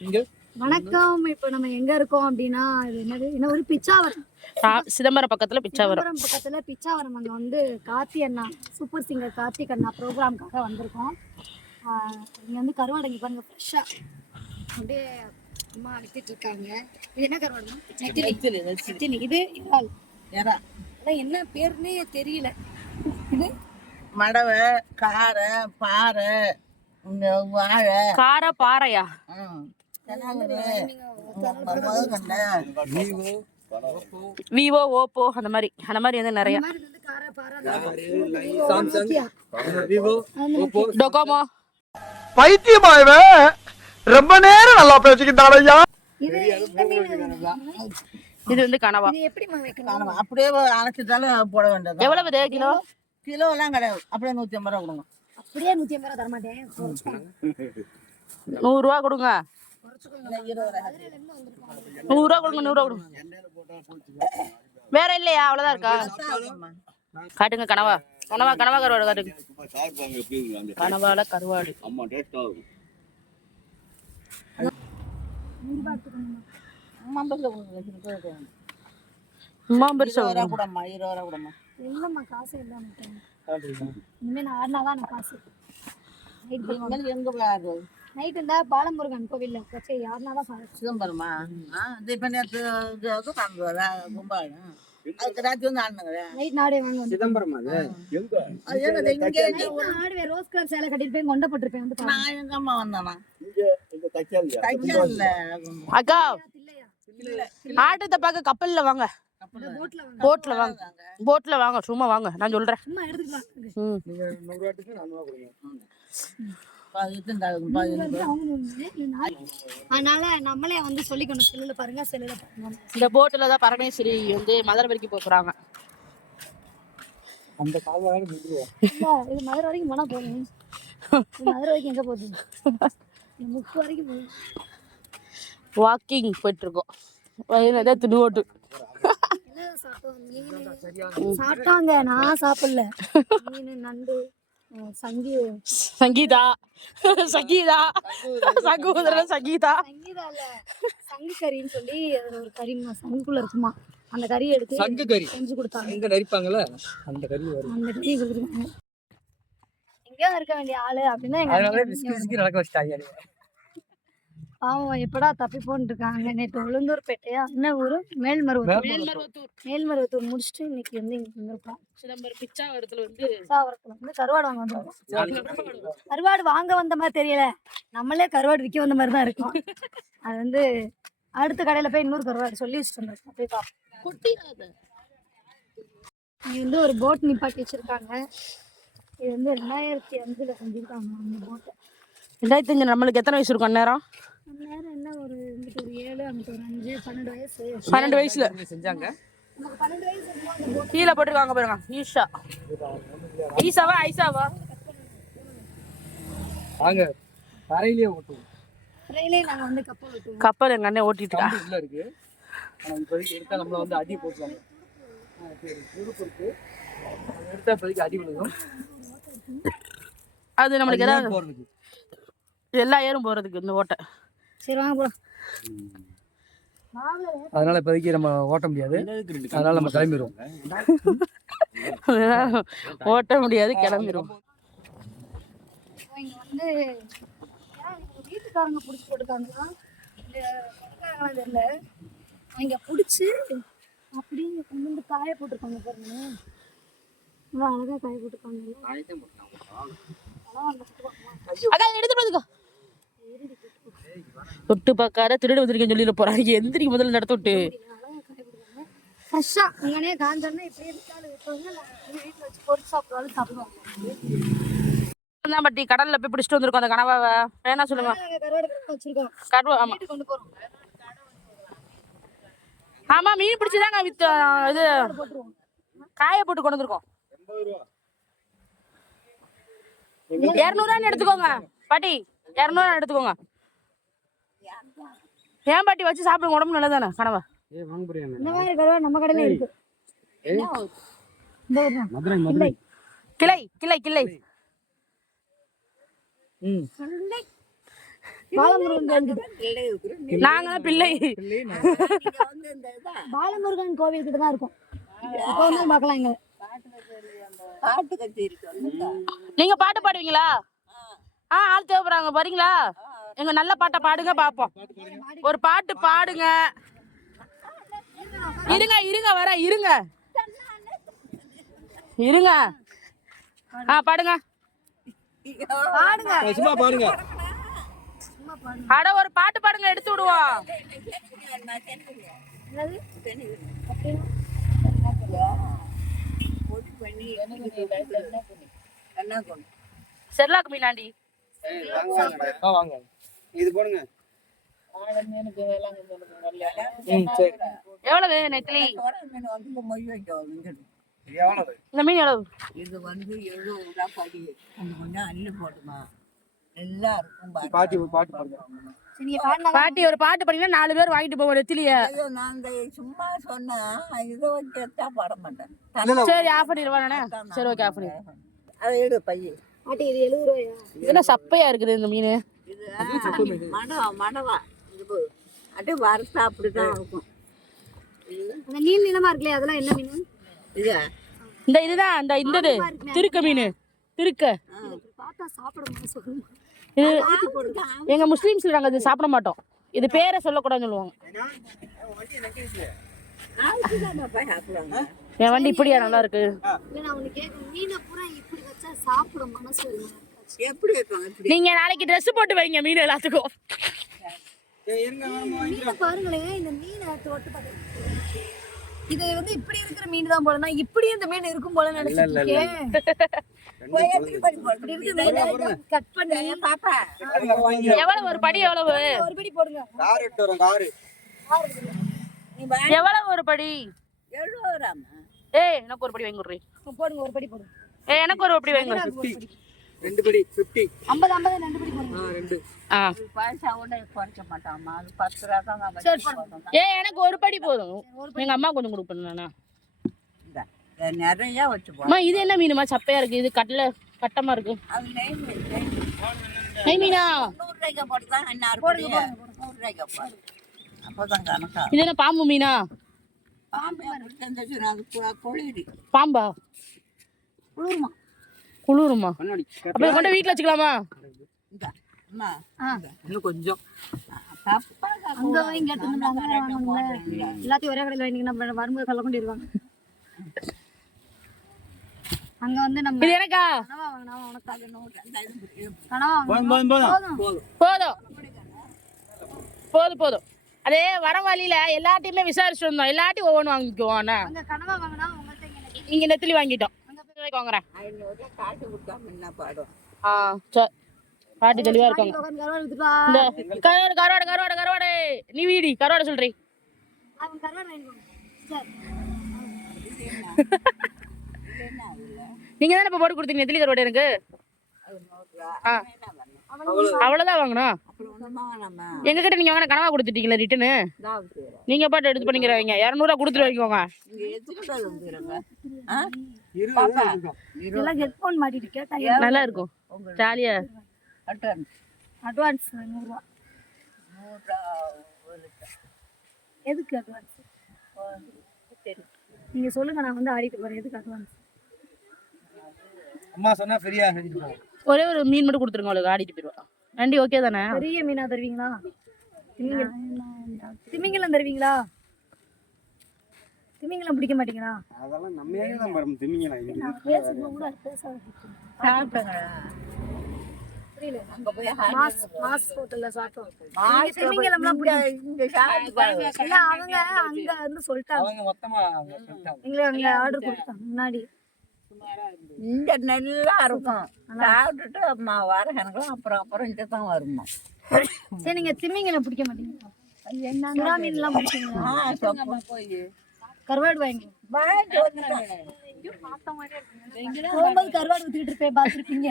இங்க வணக்கம். இப்போ நம்ம எங்க இருக்கோம் அப்படின்னா இது என்னது? என்ன ஒரு பிச்சாவரம். சிதம்பரம் பக்கத்துல பிச்சாவரம். சிதம்பரம் பக்கத்துல பிச்சாவரம் அங்க வந்து கார்த்தி அண்ணா சூப்பர் சிங்கர் கார்த்திக் அண்ணா ப்ரோக்ராம்காக வந்திருக்கோம். ஆஹ் இங்க வந்து கருவாடு இங்க பாருங்க ஃப்ரெஷ்ஷா அப்படியே அம்மா வித்துட்டு இருக்காங்க. இது என்ன கருவாடு நெத்திலி. நெத்திலி இது இறால். எறா. அதான் என்ன பேருன்னே தெரியல. இது? மடவை காரை பாறை வாழை. கார பாறையா? விவோ ஓப்போ அந்த மாதிரி. அந்த மாதிரி வந்து நிறைய. டொகோமோ. பைத்தியமா ரொம்ப நேரம் நல்லா பேசிக்கிட்டான் ஐயா. இது வந்து கனவா. அப்படியே அரைச்சிட்டாலும் போட வேண்டியது எவ்வளவு கிலோ? கிலோ எல்லாம் கிடையாது. அப்படியே நூத்தி ஐம்பது ரூபா கொடுங்க. அப்படியே நூத்தி ஐம்பது ரூபா தரமாட்டேன். நூறு ரூபா கொடுங்க. இல்லை, இருபது ரூபா நூறு ரூபா கொடுங்க நூறு ரூபா கொடுங்க. வேற இல்லையா அவ்வளவுதான் இருக்கா. காட்டுங்க கனவா. கனவா கனவா கருவாடு காட்டுங்க. கனவால கருவாடு. இல்லம்மா காசு இல்லாம இனிமே நான் ஆடினாதான் காசு. எங்க போய் ஆடுறது நைட் இருந்தா பாலமுருகன் கோவில்ல யாருனாதான் காசு சிதம்பரமா? இது இப்போ நேற்று இது வந்து காண்பதா கும்பாடு அதுக்கு ராத்திரி வந்து ஆடுனுங்க நைட் நாடே வாங்க வந்து. சிதம்பரம் அது? அது இங்கே ரோஸ் கலர் சேலை கட்டிட்டு போய் கொண்ட போட்டிருப்பேன் வந்து பாருங்க. நான் எங்க அம்மா வந்தேனா? தைக்கல் இல்ல அக்கா! இல்லையா ஆட்டத்தை பார்க்க கப்பல்ல வாங்க. போட்ல வாங்க. போட்ல வாங்க. போட்ல வாங்க. சும்மா வாங்க. நான் சொல்றேன். சும்மா எடுத்துக்கலாம் அதனால நம்மளே வந்து சொல்லிக்கணும். செல்லுல பாருங்க செல்லுல பாருங்க. இந்த போட்டுல தான் பரமேஸ்வரி வந்து மதுரை வரைக்கும் போறாங்க. அந்த ரூபா இல்ல இது மதுரை வரைக்கும் போனா போதும். மதுரை வரைக்கும் எங்க போகுது? முக்கு வரைக்கும் போகுது. வாக்கிங் போயிட்டு இருக்கோம் வயிறு ஏதோ துணுவோட்டு என்ன சாப்பிட்டோம் மீன். சாப்பிட்டாங்க நான் சாப்பிடல. மீன் நண்டு சங்கி சங்கீதா. சங்கீதா. சகோதர சங்கீதா சங்கீதா. இல்ல சங்கு கறின்னு சொல்லி ஒரு கறி சங்குக்குள்ள இருக்குமா. அந்த கறி எடுத்து சங்கு கறி செஞ்சு கொடுத்தாங்க. எங்க நரிப்பாங்கல்ல? அந்த கறி வரும். அந்த கறி கொடுத்துருக்காங்க. எங்கேயோ இருக்க வேண்டிய ஆளு அப்படின்னா நடக்க வச்சிட்டாங்க. பாவம் எப்படா தப்பி போன்னு இருக்காங்க நேற்று உளுந்தூர்பேட்டையா என்ன ஊரு? மேல்மருவத்தூர். மேல்மருவத்தூர். மேல்மருவத்தூர் முடிச்சுட்டு இன்னைக்கு வந்து இங்க வந்திருக்கோம் சிதம்பரம் பிச்சாவரத்துல வந்து சாவரத்துல வந்து கருவாடு வாங்க வந்திருக்கோம். கருவாடு வாங்க வந்த மாதிரி தெரியல. நம்மளே கருவாடு விற்க வந்த மாதிரி தான் இருக்கும். அது வந்து அடுத்த கடையில போய் இன்னொரு கருவாடு சொல்லி வச்சுட்டு வந்திருக்கோம். போய் பார்ப்போம் கொட்டிடாத இங்க வந்து ஒரு போட் நிப்பாட்டி வச்சிருக்காங்க. இது வந்து ரெண்டாயிரத்தி அஞ்சுல செஞ்சிருக்காங்க அந்த போட்டை. ரெண்டாயிரத்தி அஞ்சு நம்மளுக்கு எத்தனை வயசு இருக்கும் நேரம் நேரம் என்ன ஒரு இங்கிட்டு ஒரு ஏழு அங்கிட்டு ஒரு அஞ்சு பன்னெண்டு வயசு? பன்னெண்டு வயசுல. செஞ்சாங்க? கீழே போட்டிருக்காங்க பாருங்க. ஈஷா. ஈசாவா ஐசாவா வாங்க. தரையிலேயே ஓட்டுவோம். ட்ரெயிலே நாங்க வந்து கப்பல் கப்பல் எங்க அண்ணன் ஓட்டிட்டு இருக்கா? கம்பு உள்ள இருக்கு. ஆனா இப்போதைக்கு எடுத்தா நம்மள வந்து அடி போட்டுருவாங்க. எடுத்தா இப்போதைக்கு அடி விழுகும். அது நம்மளுக்கு போறதுக்கு? எல்லா ஏரும் போறதுக்கு இந்த ஓட்டை. சரி வாங்க போலாம். அதனால இப்போதைக்கு நம்ம ஓட்ட முடியாது. அதனால நம்ம கிளம்பிடுவோம் ஓட்ட முடியாது கிளம்பிடும் இங்க வந்து வீட்டுக்காரங்க பிடிச்சி சொந்தக்காரங்களா தெரியல. அவங்க பிடிச்சி அப்படியே கொண்டு வந்து காய போட்டிருக்காங்க பாருங்க. இவ்வளோ அழகா காய போட்டிருக்காங்க. அக்கா எடுத்துட்டு வந்துக்கோ. தொட்டு பார்க்காத திருடு வந்திருக்கேன்னு சொல்லிட போறாங்க எந்திரிக்கு முதல்ல பொறிச்சு சாப்பிடுவாலும் சாப்பிடுவாங்க. பட்டி கடல்ல போய் பிடிச்சிட்டு வந்திருக்கோம் அந்த கனவாவை. வேணா சொல்லுங்க. கடுவா ஆமா. ஆமா மீன் பிடிச்சிதாங்க வித்து இது. காய போட்டு கொண்டு வந்திருக்கோம். இரநூறுவான்னு எடுத்துக்கோங்க. பாட்டி இரநூறுவா எடுத்துக்கோங்க. ஏன் பாட்டி வச்சு சாப்பிடுங்க உடம்பு கனவா? இந்த மாதிரி கருவாடு நம்ம கடையில இருக்கு. கிளை கிளை கிளை. நாங்க தான் பிள்ளை. பிள்ளை நான். நீங்க வந்து இந்த இதான் பாலமுருகன் கோவில் கிட்ட தான் இருக்கும். இப்போ வந்து பார்க்கலாம் இங்க. பாட்டு நீங்க பாட்டு பாடுவீங்களா? ஆ. ஆள் தேவைப்படுறாங்க வரீங்களா எங்க நல்ல பாட்டை பாடுங்க பாப்போம். ஒரு பாட்டு பாடுங்க. இருங்க இருங்க வர இருங்க. இருங்க. ஆ பாடுங்க. பாடுங்க. சும்மா பாருங்க அட ஒரு பாட்டு பாடுங்க எடுத்து விடுவோம். செர்லாக்கு மீனாண்டி. ஆ வாங்க. இது போடுங்க. எவ்வளவு நெத்திலி? இந்த மீன் எவ்வளவு? இது வந்து எழுபது ரூபா படி கொஞ்சம் அள்ளி போட்டுமா நல்லா இருக்கும் பாருங்க. பாட்டி ஒரு பாட்டு பாடுங்க. சரி, நீங்க பாடினா பாட்டி ஒரு பாட்டு பாடிங்கன்னா நாலு பேர் வாங்கிட்டு போவோம் நெத்திலிய. ஐயோ நான் சும்மா சொன்னேன் இதை வச்சா பாட மாட்டேன். சரி ஆஃப் பண்ணிடுவா நானே சரி ஓகே ஆஃப் பண்ணி அதை எடு பையன் பாட்டி இது எழுபது ரூபாயா இதெல்லாம் சப்பையா இருக்குது இந்த மீன்? இது மடவா மடவா இது. அப்படியே வறுத்தா அப்படிதான் இருக்கும். இது அந்த நீல நீளமா இருக்குல்ல அதெல்லாம் என்ன மீன்? இது. இந்த இதுதான் இந்த இந்தது. திருக்க மீன். திருக்க. பார்த்தா சாப்பிட இது எங்க முஸ்லீம்ஸ் நாங்க இது சாப்பிட மாட்டோம். இது பேரை சொல்லக்கூடாதுன்னு சொல்லுவாங்க. என் வண்டி இப்படியா நல்லா இருக்கு? நான் எப்படி வைப்பாங்க நீங்க நாளைக்கு Dress போட்டு வைங்க மீன் எல்லாத்துக்கும். பாருங்களேன் இந்த மீனை தொட்டு இது வந்து இப்படி இருக்கிற மீன் தான் போலனா இப்படி இந்த மீன் இருக்கும் போல போடுறது? கட் பண்ணி. பாப்பா. எவ்வளவு? ஒரு படி எவ்வளவு? ஒரு படி போடுங்க. கார் எட்டு வரும் காரு. நீ வா. எவ்வளவு ஒரு படி? எழுபது ஏய் எனக்கு ஒரு படி வாங்கி விடுறீ போடுங்க ஒரு படி போடுங்க. ஏய் எனக்கு ஒரு படி வாங்கி. ரெண்டு படி ஃபிஃப்டி ஐம்பது ஐம்பது ரெண்டு படி போடுங்க. ஆ ரெண்டு. ஆ. பைசா கூட குறைக்க மாட்டாமா அது பத்து ரூபா தான் சரி. ஏய் எனக்கு ஒரு படி போதும். எங்க அம்மா கொஞ்சம் கொடுப்பேன் நானா. இந்தா, இதை நிறைய வச்சு போ. அம்மா இது என்ன மீனுமா? சப்பையா இருக்கு. இது கட்டல கட்டமா இருக்கு. அது நெய் மீன், இது என்ன பாம்பு மீனா? பாம்பு குளிருமா? குளிருமா கண்ணாடி. அப்ப இதை கொண்டு வீட்டுல வச்சுக்கலாமா? இன்னும் கொஞ்சம். அங்க வாங்கி எல்லாத்தையும் ஒரே கடையில் வாங்கினா நம்ம வரும்போது கள்ள கொண்டிருவாங்க அங்க வந்து நம்ம இது எனக்கா? கனவா வாங்கினா உனக்கு கனவா போதும் போதும் போதும். அதே வர வழியில எல்லாத்தையுமே விசாரிச்சு வந்தோம். எல்லாத்தையும் ஒவ்வொன்று வாங்கிக்குவோம் இங்க நெத்திலி வாங்கிட்டோம். அங்க ஆ தெளிவா இருக்காங்க கருவாடு இந்த கருவாடு கருவாடு கருவாடு கருவாடு. நீ வீடி கருவாடு சொல்றீ. நீங்க தானே இப்ப போட்டு கொடுத்தீங்க நெத்திலி கருவாடு எனக்கு? அவ்வளவுதான். வாங்கணும் எங்க கிட்ட நீங்க வாங்கின கனவா கொடுத்துட்டீங்களா ரிட்டனு நீங்க பாட்டு எடுத்து பண்ணிக்கிறவங்க. இரநூறுவா கொடுத்துட்டு வைக்கோங்க நல்லா இருக்கும். ஜாலியா. அட்வான்ஸ் நூறுரூவா எதுக்கு அட்வான்ஸ் நீங்க சொல்லுங்க நான் வந்து ஆடிட்டு போறேன். எதுக்கு அட்வான்ஸ் அம்மா சொன்னா ஃப்ரீயா செஞ்சுட்டு போவோம் ஒரே ஒரு மீன் மட்டும் கொடுத்துருங்க அவளுக்கு ஆடிட்டு போயிடுவா. நண்டி ஓகே தானே? பெரிய மீனா தருவீங்களா? திமிங்கலம் திமிங்கலம் தருவீங்களா? திமிங்கலம் பிடிக்க மாட்டீங்களா? அதெல்லாம் நம்ம ஏரியா தான் வரும் திமிங்கலாம் பேசுறது கூட பேசாத அவங்க அங்க வந்து சொல்லிட்டாங்க. அவங்க மொத்தமா அவங்க சொல்லிட்டாங்க. எங்களை அங்க ஆர்டர் கொடுத்தாங்க முன்னாடி இங்க நல்லா இருக்கும். சாப்பிட்டுட்டு அம்மா வர கணக்கெல்லாம் அப்புறம் அப்புறம் இங்கே தான் வருமா. சரி நீங்க திமிங்கலம் பிடிக்க மாட்டீங்களா? சுறா மீன்லாம் பிடிச்சீங்களா சொப்பு கருவாடு வாங்கி போகும்போது கருவாடு ஊத்திட்டு இருப்பேன் பார்த்துருப்பீங்க.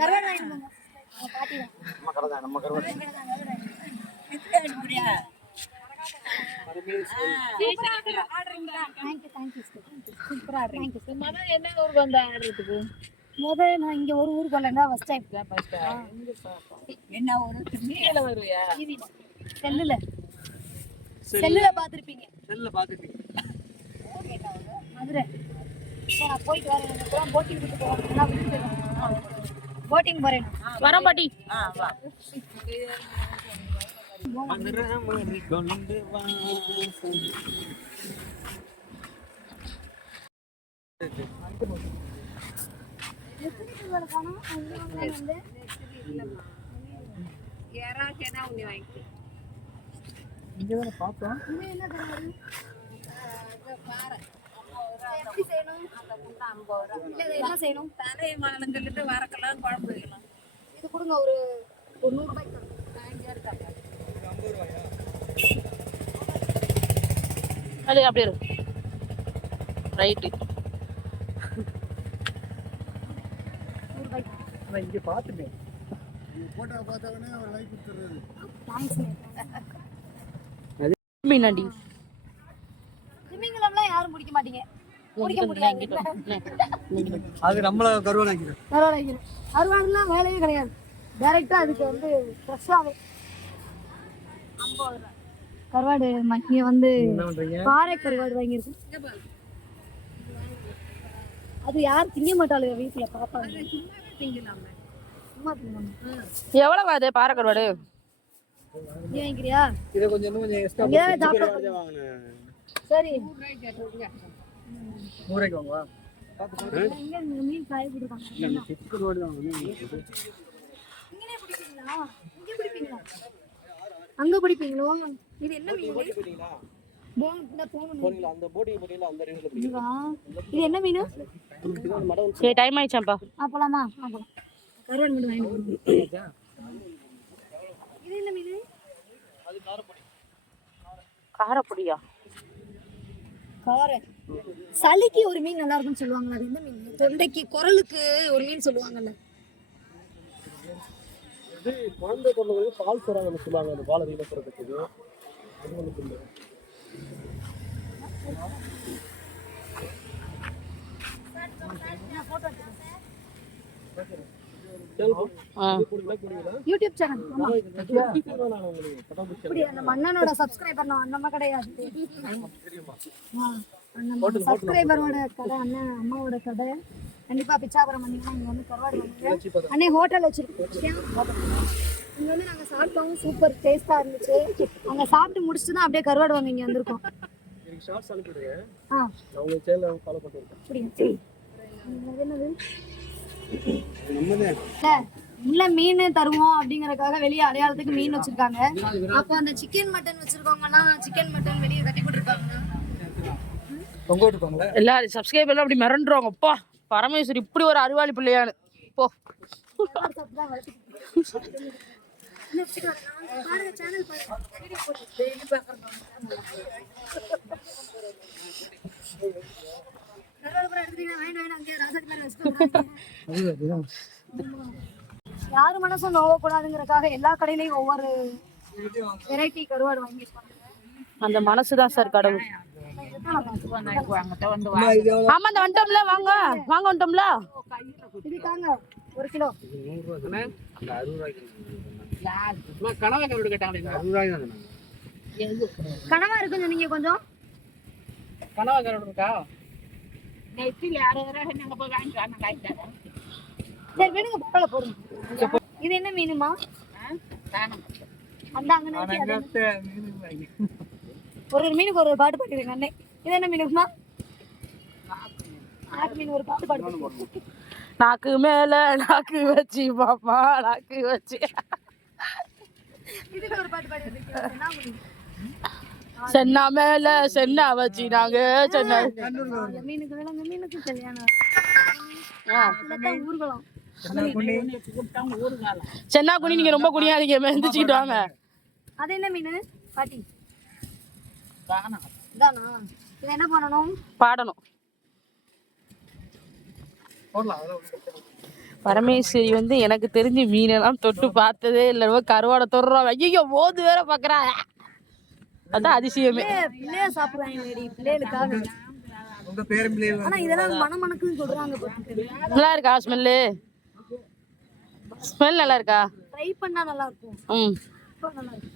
கருவாடு. உங்க பாட்டி. நம்ம தான் நம்ம கடை என்ன ஊருக்கு வந்த ஆடுறதுக்கு? முதல்ல நான் இங்க ஒரு ஊருக்கு வரலன்னா ஃபர்ஸ்ட் டைம் என்ன ஒரு கீழே வருவியா? செல்லுல. செல்லுல பாத்திருப்பீங்க செல்ல பாத்துட்டு மதுரை. நான் போயிட்டு வரேன். எனக்கு போட்டிங் விட்டு போறேன் நான் போயிடுவேன். போட்டிங் போறேன். வரோம் பாட்டி. ஆ வா. கொண்டு என்ன செய்யணும்? இல்ல, இதை செய்யணும்? சொல்லிட்டு வரக்கெல்லாம் குழம்பு வைக்கலாம் இது கொடுங்க ஒரு ஒரு ரூபாய்க்கு அது அப்படியே இரு. ரைட்டு நூறு ரூபாய்க்கு நான் இங்க பார்த்துட்டேன் தேங்க்ஸ் மீனாண்டி. திமிங்கலம்லாம் யாரும் முடிக்க மாட்டீங்க. அது நம்மள கருவாடாக்கிறேன் பரவாயில்ல அறுவாடுலாம் வேலையே கிடையாது. டைரக்டா அதுக்கு வந்து ஃப்ரெஷ்ஷாகவே கருவாடு இங்கே வந்து என்ன பண்றீங்க? பாறை கருவாடு வாங்கியிருக்கோம். அது யார் திங்க மாட்டாளுங்க வீட்டில் பாப்பாங்க எவ்வளவு அது பாறை கருவாடு? நீ வாங்கிக்கிறியா இதை கொஞ்சம் சரி. நூறுக்கு வாங்குவா? இங்கே மீன் காய கொடுப்பாங்க செத்து கருவாடு தான் வாங்கணும் இங்கே பிடிப்பீங்களா? இங்கே பிடிப்பீங்களா? அங்கே பிடிப்பீங்களோ? இது என்ன மீன்? இது என்ன மீன்? சரி டைம் ஆயிடுச்சாப்பா. அப்பலாமா? அப்பலாம் கருவாடு மட்டும் வாங்கிட்டு. இது என்ன மீன்? காரப்பொடியா? காரை. சளிக்கு ஒரு மீன் நல்லா இருக்கும்னு சொல்லுவாங்கல்ல அது என்ன மீன்? தொண்டைக்கு குரலுக்கு ஒரு மீன் சொல்லுவாங்கல்ல. இது குழந்தை பிறந்தவங்களுக்கு பால் சொல்றாங்கன்னு சொல்லுவாங்க. அந்த பால் அதிகமாக அது ஒன்று ஆ. YouTube channel. நம்ம அண்ணனோட சப்ஸ்கிரைபர் நம்ம கிடையாது. சப்ஸ்கிரைபரோட கடை அண்ணன் அம்மாவோட கடை கண்டிப்பா பிச்சாபுரம் வந்தீங்கன்னா இங்க வந்து கருவாடு வாங்குங்க அண்ணே ஹோட்டல் வச்சிருக்கோம் இங்க வந்து நாங்க சாப்பிட்டோம். சூப்பர் டேஸ்டா இருந்துச்சு. அங்க சாப்பிட்டு முடிச்சுட்டு தான் அப்படியே கருவாடு வாங்க இங்க வந்திருக்கோம். எனக்கு ஷார்ட்ஸ் அனுப்பிடுங்க ஆ. நான் உங்க சேனல் ஃபாலோ பண்ணிருக்கேன் அப்படிங்க இது என்னது? நம்மதே. இல்ல, உள்ள மீன் தருவோம் அப்படிங்கறதுக்காக வெளியே அடையாளத்துக்கு மீன் வச்சிருக்காங்க. அப்போ அந்த சிக்கன் மட்டன் வச்சிருக்கவங்கன்னா சிக்கன் மட்டன் வெளியே கட்டி போட்டுருக்காங்க எல்லாரும் சப்ஸ்கிரைபர்லாம் அப்படி மிரண்டுருவாங்க. அப்பா பரமேஸ்வரி இப்படி ஒரு அறிவாளி பிள்ளையான்னு போ. யாரு மனசும் நோவக்கூடாதுங்கிறதுக்காக எல்லா கடையிலையும் ஒவ்வொரு வெரைட்டி கருவாடு வாங்கியிருப்பாங்க. அந்த மனசுதான் சார் கடவுள். ஆமா அந்த வந்துட்டோம்ல வாங்க. வாங்க வந்துட்டோம்ல ஒரு கிலோ. அந்த அறுபது ரூபாய்க்கு கனவா இருக்குன்னு சொன்னீங்க கொஞ்சம். கனவா கருவாடு இருக்கா நெத்தியில் யாரோ நாங்க போய் வாங்கிட்டு வரணும் காய்ச்சாங்க சரி விடுங்க பரவாயில்ல போடுங்க. இது என்ன மீனுமா அந்த அங்க? ஒரு ஒரு மீனுக்கு ஒரு பாட்டு பாட்டுருங்க அண்ணே. இது என்ன மீனுமா நாக்கு மீன் ஒரு பாட்டு பாடு நாக்கு மேல நாக்கு வச்சு பாப்பா நாக்கு வச்சு. இதுக்கு ஒரு பாட்டு பாடி என்ன மீன்? சென்னா மேல சென்னா வச்சு நாங்க சென்னை மீனுக்கு விலங்கு மீனுக்கு கல்யாணம். ஊர்வலம். சென்னா குனி. நீங்க ரொம்ப குனியாதீங்க மெந்திச்சுக்கிட்டு வாங்க. அது என்ன மீன்? பாட்டி. இதானா இது என்ன பண்ணணும்? பாடணும். பரமேஸ்வரி வந்து எனக்கு தெரிஞ்சு மீனெல்லாம் தொட்டு பார்த்ததே இல்லை. கருவாடை தொடுறோம் ஐயோ போது வேற பாக்குறா அதான் அதிசயமே. பிள்ளைய உங்க பாத்துக்க நல்லா இருக்கா ஸ்மெல்லு? ஸ்மெல் நல்லா இருக்கா ட்ரை பண்ணா நல்லா இருக்கும். ம். ரொம்ப நல்லா இருக்கும்.